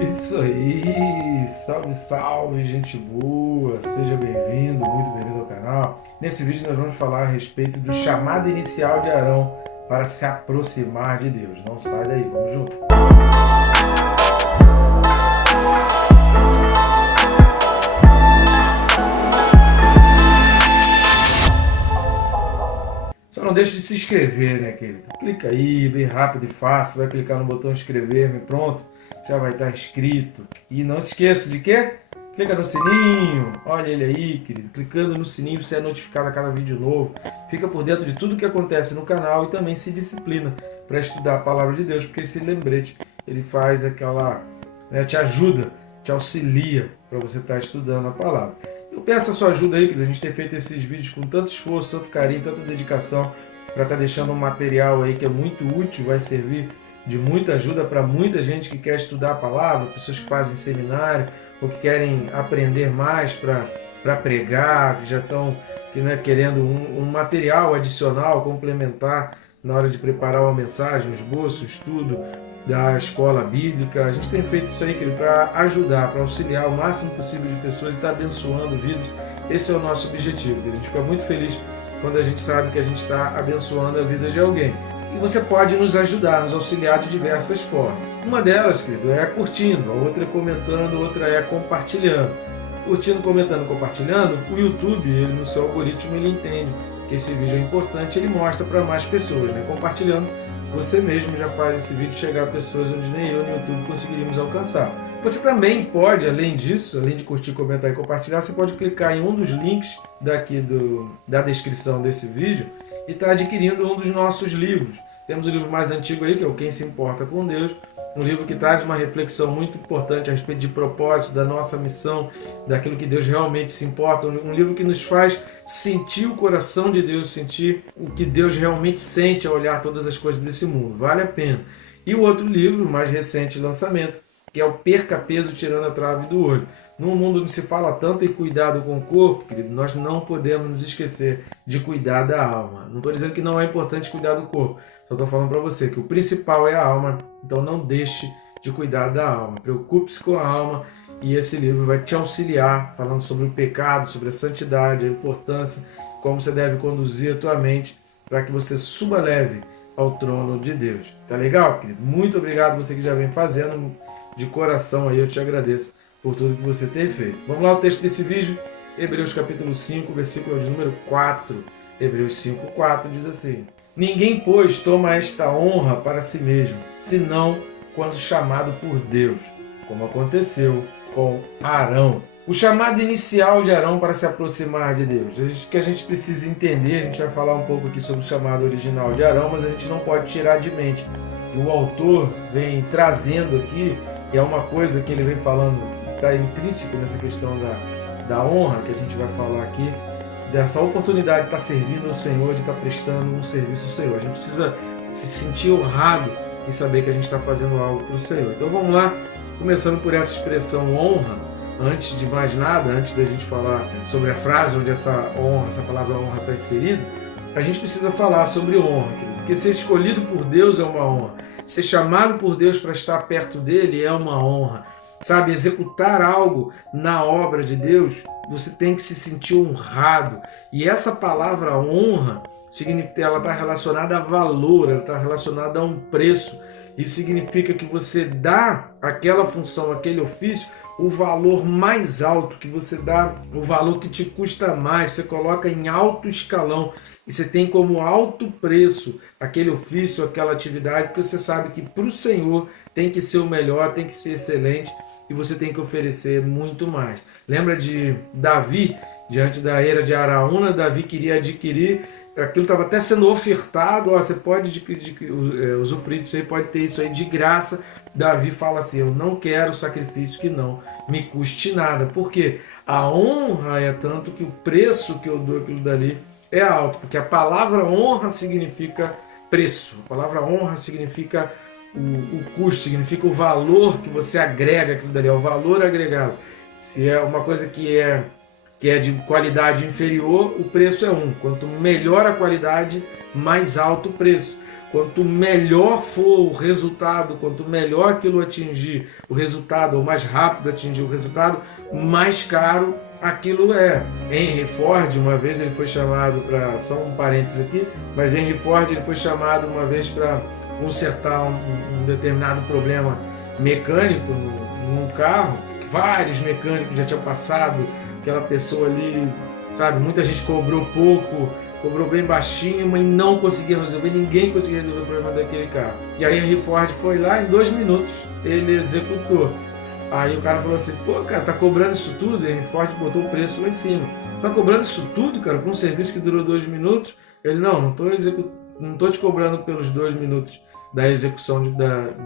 Isso aí, salve, salve, gente boa, seja bem-vindo, muito bem-vindo ao canal. Nesse vídeo nós vamos falar a respeito do chamado inicial de Arão para se aproximar de Deus. Não sai daí, vamos junto. Só não deixe de se inscrever, né, querido? Clica aí, bem rápido e fácil, vai clicar no botão inscrever-me, pronto, já vai estar inscrito. E não se esqueça de quê? Clica no sininho, olha ele aí, querido. Clicando no sininho você é notificado a cada vídeo novo. Fica por dentro de tudo que acontece no canal e também se disciplina para estudar a palavra de Deus, porque esse lembrete, ele faz aquela, né, te ajuda, te auxilia para você estar estudando a palavra. Eu peço a sua ajuda aí, que a gente tem feito esses vídeos com tanto esforço, tanto carinho, tanta dedicação, para estar deixando um material aí que é muito útil, vai servir de muita ajuda para muita gente que quer estudar a palavra, pessoas que fazem seminário, ou que querem aprender mais para pregar, que já estão querendo um material adicional, complementar na hora de preparar uma mensagem, um esboço, um estudo da escola bíblica. A gente tem feito isso aí, querido, para ajudar, para auxiliar o máximo possível de pessoas e estar abençoando vidas. Esse é o nosso objetivo, querido. A gente fica muito feliz quando a gente sabe que a gente está abençoando a vida de alguém. E você pode nos ajudar, nos auxiliar de diversas formas. Uma delas, querido, é curtindo, a outra é comentando, a outra é compartilhando. Curtindo, comentando, compartilhando, o YouTube, ele, no seu algoritmo, ele entende que esse vídeo é importante, ele mostra para mais pessoas, né? Compartilhando, você mesmo já faz esse vídeo chegar a pessoas onde nem eu nem o YouTube conseguiríamos alcançar. Você também pode, além disso, além de curtir, comentar e compartilhar, você pode clicar em um dos links daqui da descrição desse vídeo e estar adquirindo um dos nossos livros. Temos o livro mais antigo aí, que é o Quem se Importa com Deus, um livro que traz uma reflexão muito importante a respeito de propósito, da nossa missão, daquilo que Deus realmente se importa, um livro que nos faz sentir o coração de Deus, sentir o que Deus realmente sente ao olhar todas as coisas desse mundo. Vale a pena. E o outro livro, mais recente lançamento, que é o Perca Peso Tirando a Trave do Olho. Num mundo onde se fala tanto em cuidado com o corpo, querido, nós não podemos nos esquecer de cuidar da alma. Não estou dizendo que não é importante cuidar do corpo, só estou falando para você que o principal é a alma, então não deixe de cuidar da alma. Preocupe-se com a alma e esse livro vai te auxiliar, falando sobre o pecado, sobre a santidade, a importância, como você deve conduzir a tua mente para que você suba leve ao trono de Deus. Tá legal, querido? Muito obrigado você que já vem fazendo, de coração aí eu te agradeço por tudo que você tem feito. Vamos lá, o texto desse vídeo, Hebreus capítulo 5, versículo de número 4. Hebreus 5, 4 diz assim: Ninguém, pois, toma esta honra para si mesmo, senão quando chamado por Deus, como aconteceu com Arão. O chamado inicial de Arão para se aproximar de Deus. O que a gente precisa entender, a gente vai falar um pouco aqui sobre o chamado original de Arão, mas a gente não pode tirar de mente. E o autor vem trazendo aqui, e é uma coisa que ele vem falando, está intrínseco nessa questão da honra, que a gente vai falar aqui, dessa oportunidade de estar servindo ao Senhor, de estar prestando um serviço ao Senhor. A gente precisa se sentir honrado em saber que a gente está fazendo algo para o Senhor. Então vamos lá, começando por essa expressão honra. Antes de mais nada, antes da gente falar sobre a frase onde essa palavra honra está inserida, a gente precisa falar sobre honra, porque ser escolhido por Deus é uma honra, ser chamado por Deus para estar perto dele é uma honra. Sabe, executar algo na obra de Deus, você tem que se sentir honrado. E essa palavra honra, ela está relacionada a valor, ela está relacionada a um preço. Isso significa que você dá àquela função, àquele ofício, o valor mais alto, que você dá o valor que te custa mais, você coloca em alto escalão e você tem como alto preço aquele ofício, aquela atividade, porque você sabe que para o Senhor tem que ser o melhor, tem que ser excelente e você tem que oferecer muito mais. Lembra de Davi, diante da era de Araúna, Davi queria adquirir, aquilo estava até sendo ofertado, você pode usufruir disso aí, pode ter isso aí de graça. Davi fala assim: eu não quero sacrifício que não me custe nada, porque a honra é tanto que o preço que eu dou aquilo dali é alto, porque a palavra honra significa preço, a palavra honra significa o custo, significa o valor que você agrega aquilo dali, é o valor agregado. Se é uma coisa que é de qualidade inferior, o preço é 1. Quanto melhor a qualidade, mais alto o preço. quanto melhor for o resultado, quanto melhor aquilo atingir o resultado, ou mais rápido atingir o resultado, mais caro aquilo é. Henry Ford, uma vez ele foi chamado para, só um parênteses aqui, mas Henry Ford ele foi chamado uma vez para consertar um determinado problema mecânico num carro. Vários mecânicos já tinham passado, aquela pessoa ali, sabe, muita gente cobrou pouco, cobrou bem baixinho, mas não conseguia resolver, ninguém conseguia resolver o problema daquele carro. E aí Henry Ford foi lá, em 2 minutos ele executou. Aí o cara falou assim, pô, cara, tá cobrando isso tudo? E Henry Ford botou o preço lá em cima. Você tá cobrando isso tudo, cara, com um serviço que durou 2 minutos? Ele, não tô te cobrando pelos 2 minutos da execução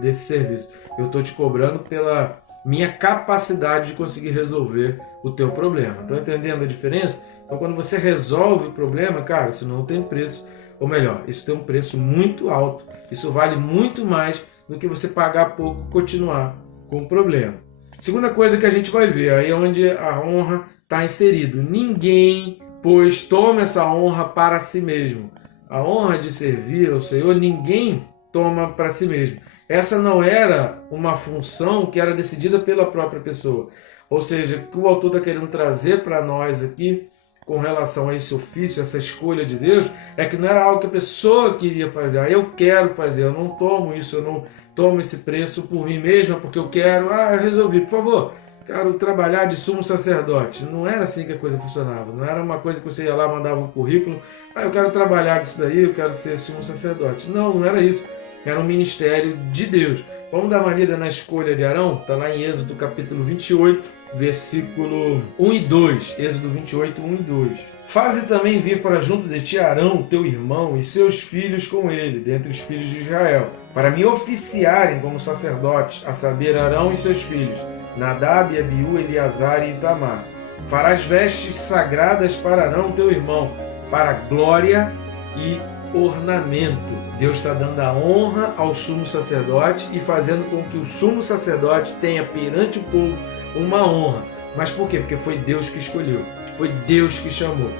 desse serviço. Eu tô te cobrando pela minha capacidade de conseguir resolver o teu problema. Estão entendendo a diferença? Então, quando você resolve o problema, cara, isso não tem preço, ou melhor, isso tem um preço muito alto. Isso vale muito mais do que você pagar pouco e continuar com o problema. Segunda coisa que a gente vai ver, aí é onde a honra está inserido. Ninguém, pois, toma essa honra para si mesmo. A honra de servir ao Senhor, ninguém toma para si mesmo. Essa não era uma função que era decidida pela própria pessoa. Ou seja, o que o autor está querendo trazer para nós aqui, com relação a esse ofício, essa escolha de Deus, é que não era algo que a pessoa queria fazer. Eu quero fazer, eu não tomo isso, eu não tomo esse preço por mim mesma, porque eu quero, eu resolvi, por favor, quero trabalhar de sumo sacerdote. Não era assim que a coisa funcionava, não era uma coisa que você ia lá, mandava um currículo, eu quero trabalhar disso daí, eu quero ser sumo sacerdote. Não era isso, era um ministério de Deus. Vamos dar uma lida na escolha de Arão? Está lá em Êxodo capítulo 28, versículo 1 e 2. Êxodo 28, 1 e 2. Faze também vir para junto de ti Arão, teu irmão, e seus filhos com ele, dentre os filhos de Israel, para me oficiarem como sacerdotes, a saber, Arão e seus filhos, Nadab, Abiú, Eleazar e Itamar. Farás vestes sagradas para Arão, teu irmão, para glória e ornamento. Deus está dando a honra ao sumo sacerdote e fazendo com que o sumo sacerdote tenha perante o povo uma honra. Mas por quê? Porque foi Deus que escolheu, foi Deus que chamou.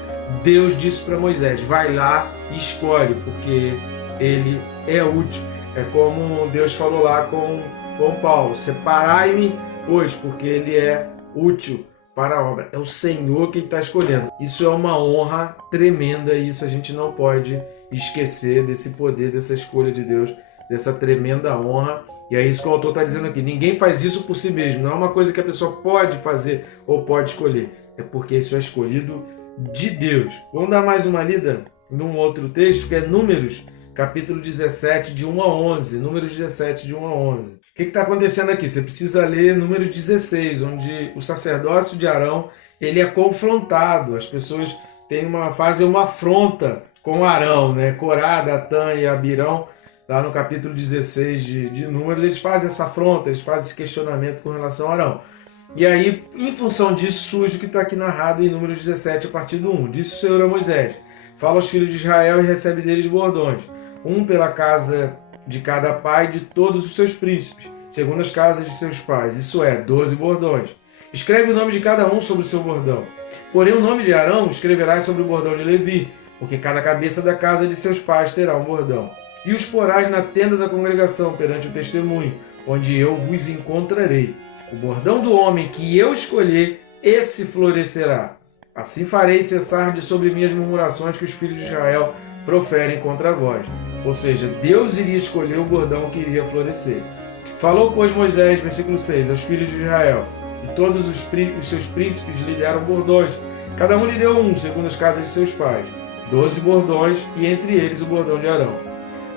Deus disse para Moisés, vai lá e escolhe, porque ele é útil. É como Deus falou lá com Paulo, separai-me, pois, porque ele é útil para a obra. É o Senhor quem está escolhendo. Isso é uma honra tremenda e isso a gente não pode esquecer desse poder, dessa escolha de Deus, dessa tremenda honra. E é isso que o autor está dizendo aqui. Ninguém faz isso por si mesmo. Não é uma coisa que a pessoa pode fazer ou pode escolher. É porque isso é escolhido de Deus. Vamos dar mais uma lida num outro texto que é Números, capítulo 17, de 1 a 11. Números 17, de 1 a 11. O que está acontecendo aqui? Você precisa ler Números 16, onde o sacerdócio de Arão ele é confrontado. As pessoas fazem uma afronta com Arão, né? Corá, Datã e Abirão, lá no capítulo 16 de Números, eles fazem essa afronta, eles fazem esse questionamento com relação a Arão. E aí, em função disso, surge o que está aqui narrado em Números 17, a partir do 1. Disse o Senhor a Moisés, fala aos filhos de Israel e recebe deles bordões, um pela casa de cada pai de todos os seus príncipes, segundo as casas de seus pais, isso é, 12 bordões. Escreve o nome de cada um sobre o seu bordão. Porém, o nome de Arão escreverás sobre o bordão de Levi, porque cada cabeça da casa de seus pais terá um bordão. E os porás na tenda da congregação perante o testemunho, onde eu vos encontrarei. O bordão do homem que eu escolher, esse florescerá. Assim farei cessar de sobre mim as murmurações que os filhos de Israel proferem contra vós. Ou seja, Deus iria escolher o bordão que iria florescer. Falou, pois, Moisés, versículo 6, aos filhos de Israel, e todos os seus príncipes lhe deram bordões. Cada um lhe deu um, segundo as casas de seus pais. 12 bordões, e entre eles o bordão de Arão.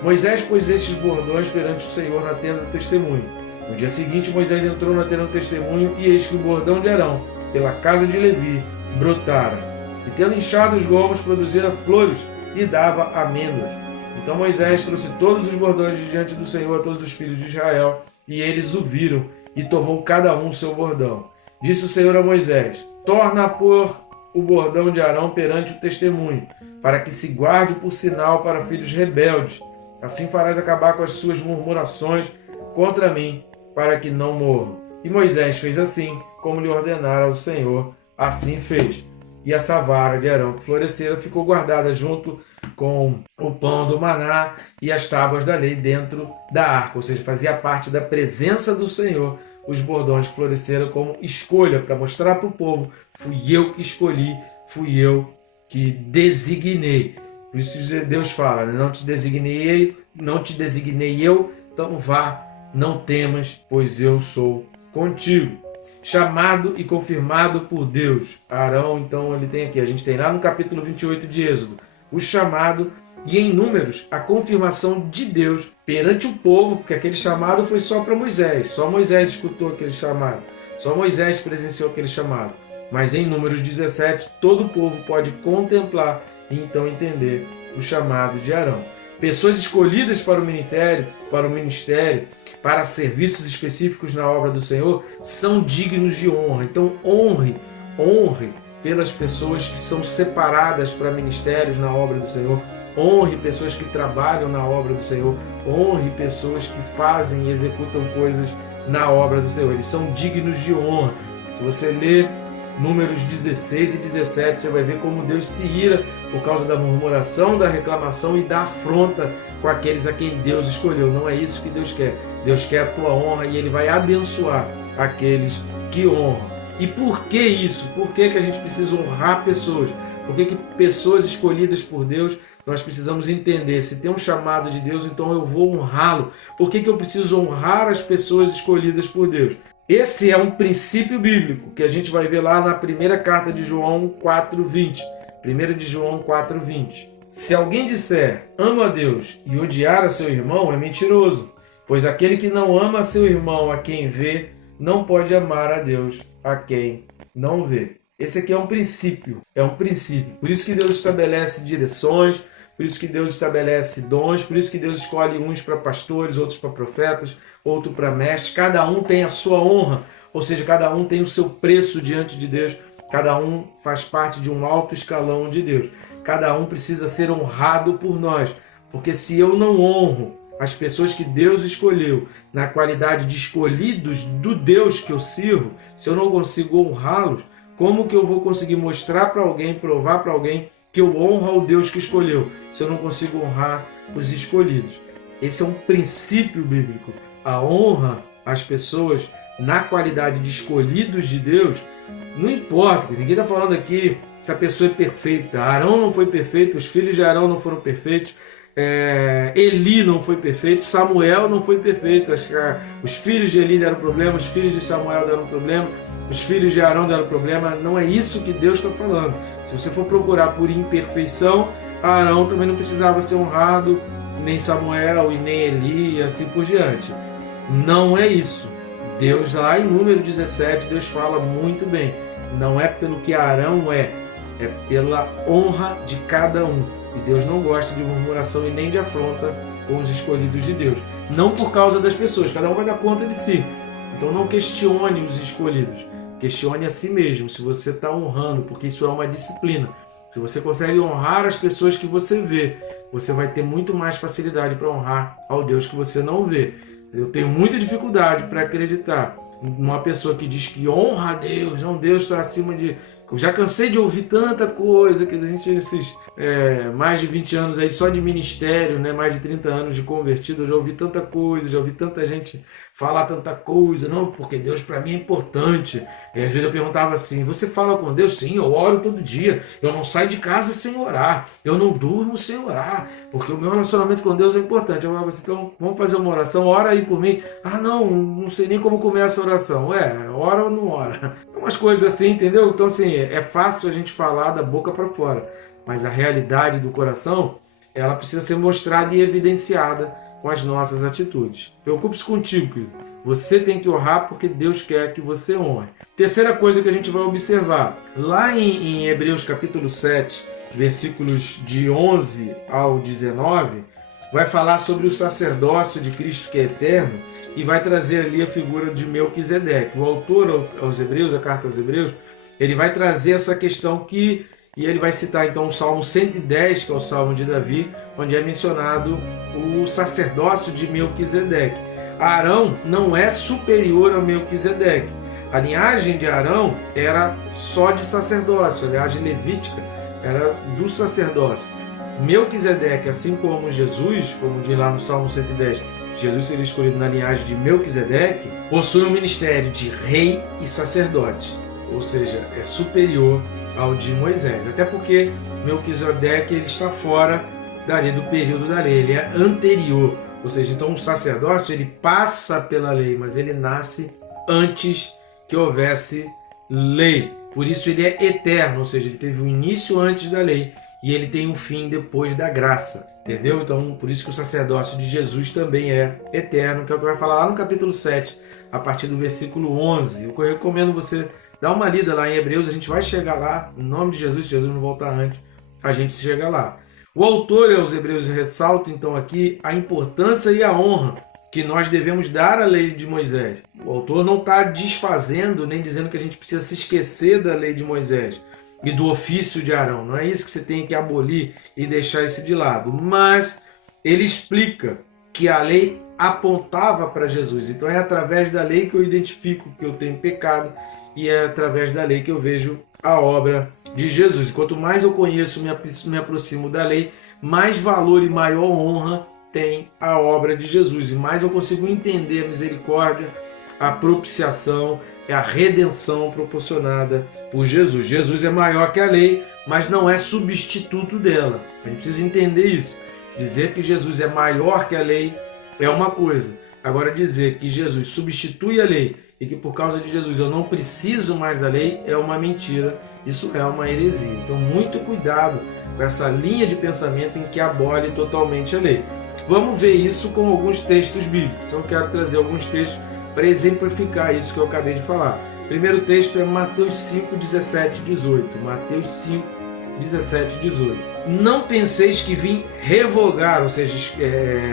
Moisés pôs estes bordões perante o Senhor na tenda do testemunho. No dia seguinte, Moisés entrou na tenda do testemunho, e eis que o bordão de Arão, pela casa de Levi, brotara. E tendo inchado os gomos, produzira flores, e dava amêndoas. Então Moisés trouxe todos os bordões de diante do Senhor a todos os filhos de Israel, e eles o viram, e tomou cada um o seu bordão. Disse o Senhor a Moisés, torna a pôr o bordão de Arão perante o testemunho, para que se guarde por sinal para filhos rebeldes. Assim farás acabar com as suas murmurações contra mim, para que não morram. E Moisés fez assim, como lhe ordenara o Senhor, assim fez. E essa vara de Arão que florescera ficou guardada junto com o pão do maná e as tábuas da lei dentro da arca, ou seja, fazia parte da presença do Senhor os bordões que floresceram como escolha para mostrar para o povo: fui eu que escolhi, fui eu que designei. Por isso Deus fala, né? Não te designei eu, então vá, não temas, pois eu sou contigo. Chamado e confirmado por Deus. Arão, então, ele tem aqui, a gente tem lá no capítulo 28 de Êxodo, o chamado, e em Números, a confirmação de Deus perante o povo, porque aquele chamado foi só para Moisés, só Moisés escutou aquele chamado, só Moisés presenciou aquele chamado. Mas em Números 17, todo o povo pode contemplar e então entender o chamado de Arão. Pessoas escolhidas para o ministério, para serviços específicos na obra do Senhor, são dignos de honra. Então honre pelas pessoas que são separadas para ministérios na obra do Senhor. Honre pessoas que trabalham na obra do Senhor. Honre pessoas que fazem e executam coisas na obra do Senhor. Eles são dignos de honra. Se você ler Números 16 e 17, você vai ver como Deus se ira por causa da murmuração, da reclamação e da afronta com aqueles a quem Deus escolheu. Não é isso que Deus quer. Deus quer a tua honra e Ele vai abençoar aqueles que honram. E por que isso? Por que a gente precisa honrar pessoas? Por que pessoas escolhidas por Deus, nós precisamos entender? Se tem um chamado de Deus, então eu vou honrá-lo. Por que eu preciso honrar as pessoas escolhidas por Deus? Esse é um princípio bíblico que a gente vai ver lá na primeira carta de João 4:20. 1 de João 4:20. Se alguém disser, amo a Deus, e odiar a seu irmão, é mentiroso. Pois aquele que não ama a seu irmão a quem vê, não pode amar a Deus a quem não vê. Esse aqui é um princípio. Por isso que Deus estabelece direções, por isso que Deus estabelece dons, por isso que Deus escolhe uns para pastores, outros para profetas, outro para mestres. Cada um tem a sua honra, ou seja, cada um tem o seu preço diante de Deus. Cada um faz parte de um alto escalão de Deus. Cada um precisa ser honrado por nós, porque se eu não honro as pessoas que Deus escolheu na qualidade de escolhidos do Deus que eu sirvo, se eu não consigo honrá-los, como que eu vou conseguir mostrar para alguém, provar para alguém que eu honro ao Deus que escolheu, se eu não consigo honrar os escolhidos? Esse é um princípio bíblico. A honra às pessoas na qualidade de escolhidos de Deus, não importa, ninguém está falando aqui se a pessoa é perfeita. Arão não foi perfeito, os filhos de Arão não foram perfeitos, Eli não foi perfeito, Samuel não foi perfeito, os filhos de Eli deram problema, os filhos de Samuel deram problema, os filhos de Arão deram problema. Não é isso que Deus está falando. Se você for procurar por imperfeição, Arão também não precisava ser honrado, nem Samuel e nem Eli e assim por diante. Não é isso. Deus, lá em Número 17, Deus fala muito bem. Não é pelo que Arão é pela honra de cada um. E Deus não gosta de murmuração e nem de afronta com os escolhidos de Deus. Não por causa das pessoas, cada um vai dar conta de si. Então não questione os escolhidos, questione a si mesmo, se você está honrando, porque isso é uma disciplina. Se você consegue honrar as pessoas que você vê, você vai ter muito mais facilidade para honrar ao Deus que você não vê. Eu tenho muita dificuldade para acreditar numa pessoa que diz que honra a Deus, não, Deus está acima de... Eu já cansei de ouvir tanta coisa, que a gente, esses mais de 20 anos aí só de ministério, né, mais de 30 anos de convertido, eu já ouvi tanta coisa, já ouvi tanta gente falar tanta coisa, não, porque Deus para mim é importante. E às vezes eu perguntava assim, você fala com Deus? Sim, eu oro todo dia, eu não saio de casa sem orar, eu não durmo sem orar, porque o meu relacionamento com Deus é importante. Eu falava assim, então vamos fazer uma oração, ora aí por mim. Ah não sei nem como começa a oração. Ora ou não ora? Umas coisas assim, entendeu? Então assim, é fácil a gente falar da boca para fora, mas a realidade do coração, ela precisa ser mostrada e evidenciada com as nossas atitudes. Preocupe-se contigo, querido. Você tem que honrar porque Deus quer que você honre. Terceira coisa que a gente vai observar, lá em Hebreus capítulo 7, versículos de 11 ao 19, vai falar sobre o sacerdócio de Cristo que é eterno e vai trazer ali a figura de Melquisedeque. O autor aos Hebreus, a carta aos Hebreus, ele vai trazer essa questão e ele vai citar então o Salmo 110, que é o Salmo de Davi, onde é mencionado o sacerdócio de Melquisedeque. Arão não é superior a Melquisedeque. A linhagem de Arão era só de sacerdócio, a linhagem levítica era do sacerdócio. Melquisedeque, assim como Jesus, como diz lá no Salmo 110, Jesus seria escolhido na linhagem de Melquisedeque, possui um ministério de rei e sacerdote, ou seja, é superior ao de Moisés, até porque Melquisedeque ele está fora do período da lei, ele é anterior, ou seja, então o sacerdócio ele passa pela lei, mas ele nasce antes que houvesse lei, por isso ele é eterno, ou seja, ele teve um início antes da lei e ele tem um fim depois da graça, entendeu? Então por isso que o sacerdócio de Jesus também é eterno, que é o que vai falar lá no capítulo 7, a partir do versículo 11, eu recomendo você dar uma lida lá em Hebreus, a gente vai chegar lá, em nome de Jesus, se Jesus não voltar antes, a gente chega lá. O autor aos Hebreus ressalta então aqui a importância e a honra que nós devemos dar à lei de Moisés. O autor não está desfazendo nem dizendo que a gente precisa se esquecer da lei de Moisés e do ofício de Arão. Não é isso que você tem que abolir e deixar isso de lado. Mas ele explica que a lei apontava para Jesus. Então é através da lei que eu identifico que eu tenho pecado e é através da lei que eu vejo a obra de Jesus. E quanto mais eu conheço, me aproximo da lei, mais valor e maior honra tem a obra de Jesus. E mais eu consigo entender a misericórdia, a propiciação e a redenção proporcionada por Jesus. Jesus é maior que a lei, mas não é substituto dela. A gente precisa entender isso. Dizer que Jesus é maior que a lei é uma coisa. Agora dizer que Jesus substitui a lei e que por causa de Jesus eu não preciso mais da lei é uma mentira, isso é uma heresia. Então muito cuidado com essa linha de pensamento em que abole totalmente a lei. Vamos ver isso com alguns textos bíblicos. Eu quero trazer alguns textos para exemplificar isso que eu acabei de falar. O primeiro texto é Mateus 5, 17 e 18. Mateus 5, 17 e 18. Não penseis que vim revogar, ou seja,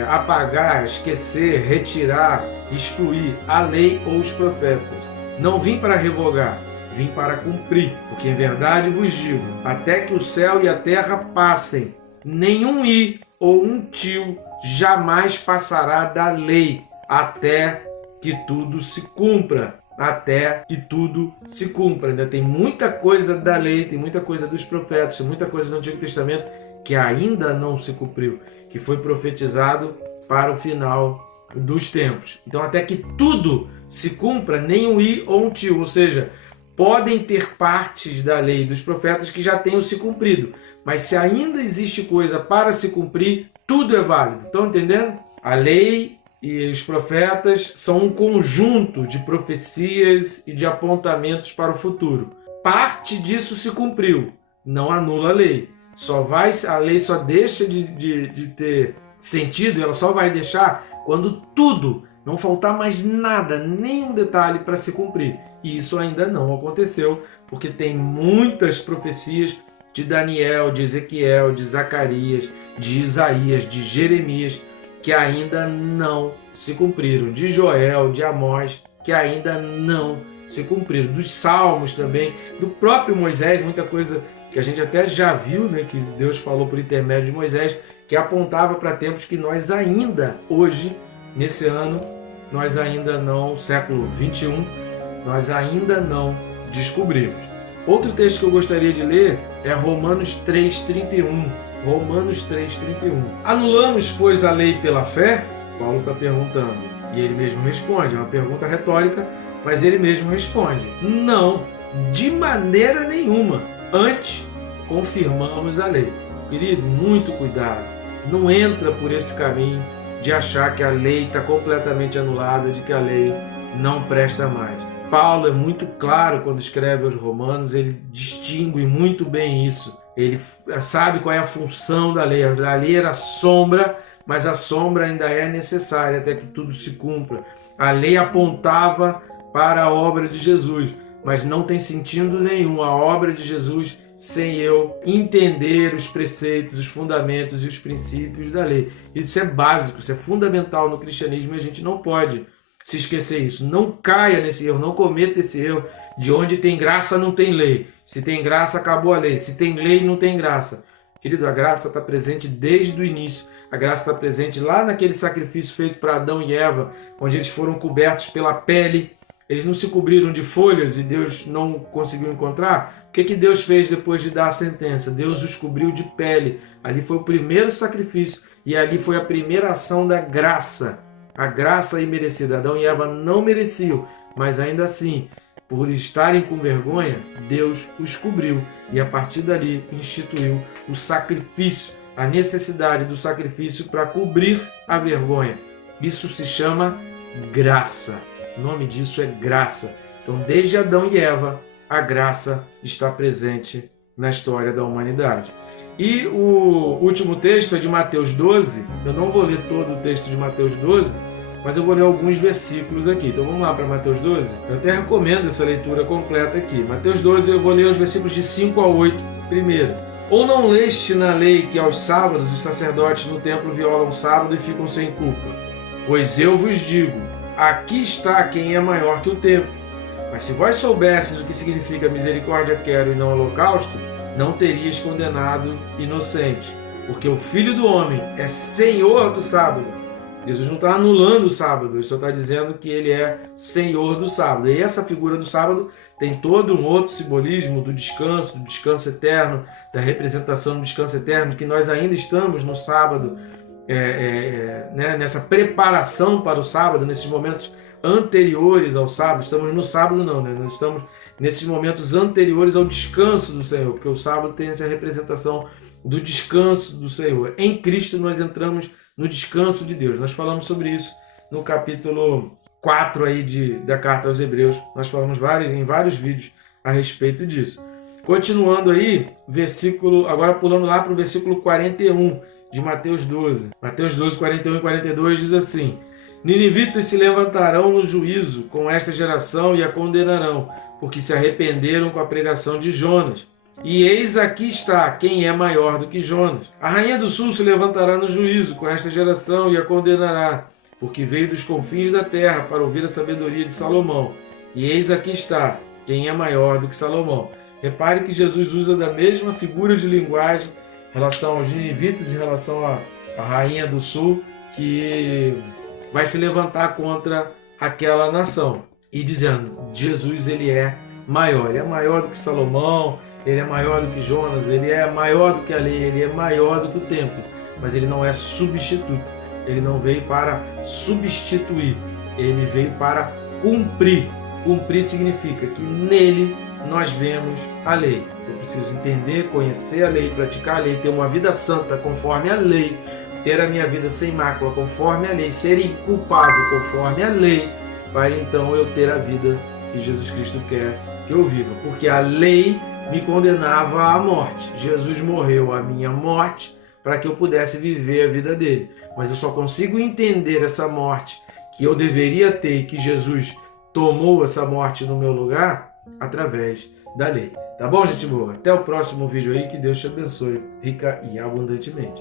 apagar, esquecer, retirar, excluir a lei ou os profetas. Não vim para revogar, vim para cumprir. Porque em verdade vos digo, até que o céu e a terra passem, nenhum i ou um tio jamais passará da lei, até que tudo se cumpra. Até que tudo se cumpra. Ainda tem muita coisa da lei, tem muita coisa dos profetas, tem muita coisa do Antigo Testamento que ainda não se cumpriu, que foi profetizado para o final dos tempos. Então, até que tudo se cumpra, nem um i ou um tio, ou seja, podem ter partes da lei dos profetas que já tenham se cumprido, mas se ainda existe coisa para se cumprir, tudo é válido. Estão entendendo? A lei e os profetas são um conjunto de profecias e de apontamentos para o futuro. Parte disso se cumpriu, não anula a lei. A lei só deixa de ter sentido, ela só vai deixar quando tudo, não faltar mais nada, nenhum detalhe para se cumprir. E isso ainda não aconteceu, porque tem muitas profecias de Daniel, de Ezequiel, de Zacarias, de Isaías, de Jeremias, que ainda não se cumpriram, de Joel, de Amós, que ainda não se cumpriram, dos Salmos também, do próprio Moisés, muita coisa que a gente até já viu, né, que Deus falou por intermédio de Moisés, que apontava para tempos que nós ainda, hoje, nesse ano, nós ainda não, século 21, nós ainda não descobrimos. Outro texto que eu gostaria de ler é Romanos 3,31. Romanos 3,31. Anulamos, pois, a lei pela fé? Paulo está perguntando. E ele mesmo responde. É uma pergunta retórica, mas ele mesmo responde. Não, de maneira nenhuma. Antes, confirmamos a lei. Querido, muito cuidado. Não entra por esse caminho de achar que a lei está completamente anulada, de que a lei não presta mais. Paulo é muito claro quando escreve aos Romanos, ele distingue muito bem isso. Ele sabe qual é a função da lei. A lei era sombra, mas a sombra ainda é necessária até que tudo se cumpra. A lei apontava para a obra de Jesus, mas não tem sentido nenhum a obra de Jesus sem eu entender os preceitos, os fundamentos e os princípios da lei. Isso é básico, isso é fundamental no cristianismo e a gente não pode se esquecer isso. Não caia nesse erro, não cometa esse erro de onde tem graça não tem lei. Se tem graça, acabou a lei. Se tem lei, não tem graça. Querido, a graça está presente desde o início. A graça está presente lá naquele sacrifício feito para Adão e Eva, onde eles foram cobertos pela pele Eles não se cobriram de folhas e Deus não conseguiu encontrar? O que Deus fez depois de dar a sentença? Deus os cobriu de pele. Ali foi o primeiro sacrifício e ali foi a primeira ação da graça. A graça imerecida. Adão e Eva não mereciam, mas ainda assim, por estarem com vergonha, Deus os cobriu e a partir dali instituiu o sacrifício, a necessidade do sacrifício para cobrir a vergonha. Isso se chama graça. O nome disso é graça. Então, desde Adão e Eva, a graça está presente na história da humanidade. E o último texto é de Mateus 12. Eu não vou ler todo o texto de Mateus 12, mas eu vou ler alguns versículos aqui. Então vamos lá para Mateus 12. Eu até recomendo essa leitura completa aqui. Mateus 12, eu vou ler os versículos de 5 a 8 primeiro. Ou não leste na lei que aos sábados os sacerdotes no templo violam o sábado e ficam sem culpa? Pois eu vos digo, aqui está quem é maior que o templo. Mas se vós soubesses o que significa misericórdia quero e não holocausto, não terias condenado inocente. Porque o Filho do Homem é Senhor do sábado. Jesus não está anulando o sábado, ele só está dizendo que ele é Senhor do sábado. E essa figura do sábado tem todo um outro simbolismo do descanso eterno, da representação do descanso eterno, que nós ainda estamos no sábado, né, nessa preparação para o sábado, nesses momentos anteriores ao sábado. Estamos no sábado não, né? Nós estamos nesses momentos anteriores ao descanso do Senhor, porque o sábado tem essa representação do descanso do Senhor. Em Cristo nós entramos no descanso de Deus. Nós falamos sobre isso no capítulo 4 aí da carta aos Hebreus. Nós falamos em vários vídeos a respeito disso. Continuando aí, agora pulando lá para o versículo 41 de Mateus 12. Mateus 12, 41 e 42 diz assim: Ninivitas se levantarão no juízo com esta geração e a condenarão, porque se arrependeram com a pregação de Jonas. E eis aqui está quem é maior do que Jonas. A rainha do sul se levantará no juízo com esta geração e a condenará, porque veio dos confins da terra para ouvir a sabedoria de Salomão. E eis aqui está quem é maior do que Salomão. Repare que Jesus usa da mesma figura de linguagem em relação aos ninivitas, em relação à rainha do sul, que vai se levantar contra aquela nação. E dizendo, Jesus ele é maior do que Salomão, ele é maior do que Jonas, ele é maior do que a lei, ele é maior do que o templo, mas ele não é substituto, ele não veio para substituir, ele veio para cumprir. Cumprir significa que nele nós vemos a lei. Eu preciso entender, conhecer a lei, praticar a lei, ter uma vida santa conforme a lei, ter a minha vida sem mácula conforme a lei, ser inculpável conforme a lei, para então eu ter a vida que Jesus Cristo quer que eu viva, porque a lei me condenava à morte. Jesus morreu a minha morte para que eu pudesse viver a vida dele. Mas eu só consigo entender essa morte que eu deveria ter e que Jesus tomou essa morte no meu lugar através da lei. Tá bom, gente boa? Até o próximo vídeo aí. Que Deus te abençoe rica e abundantemente.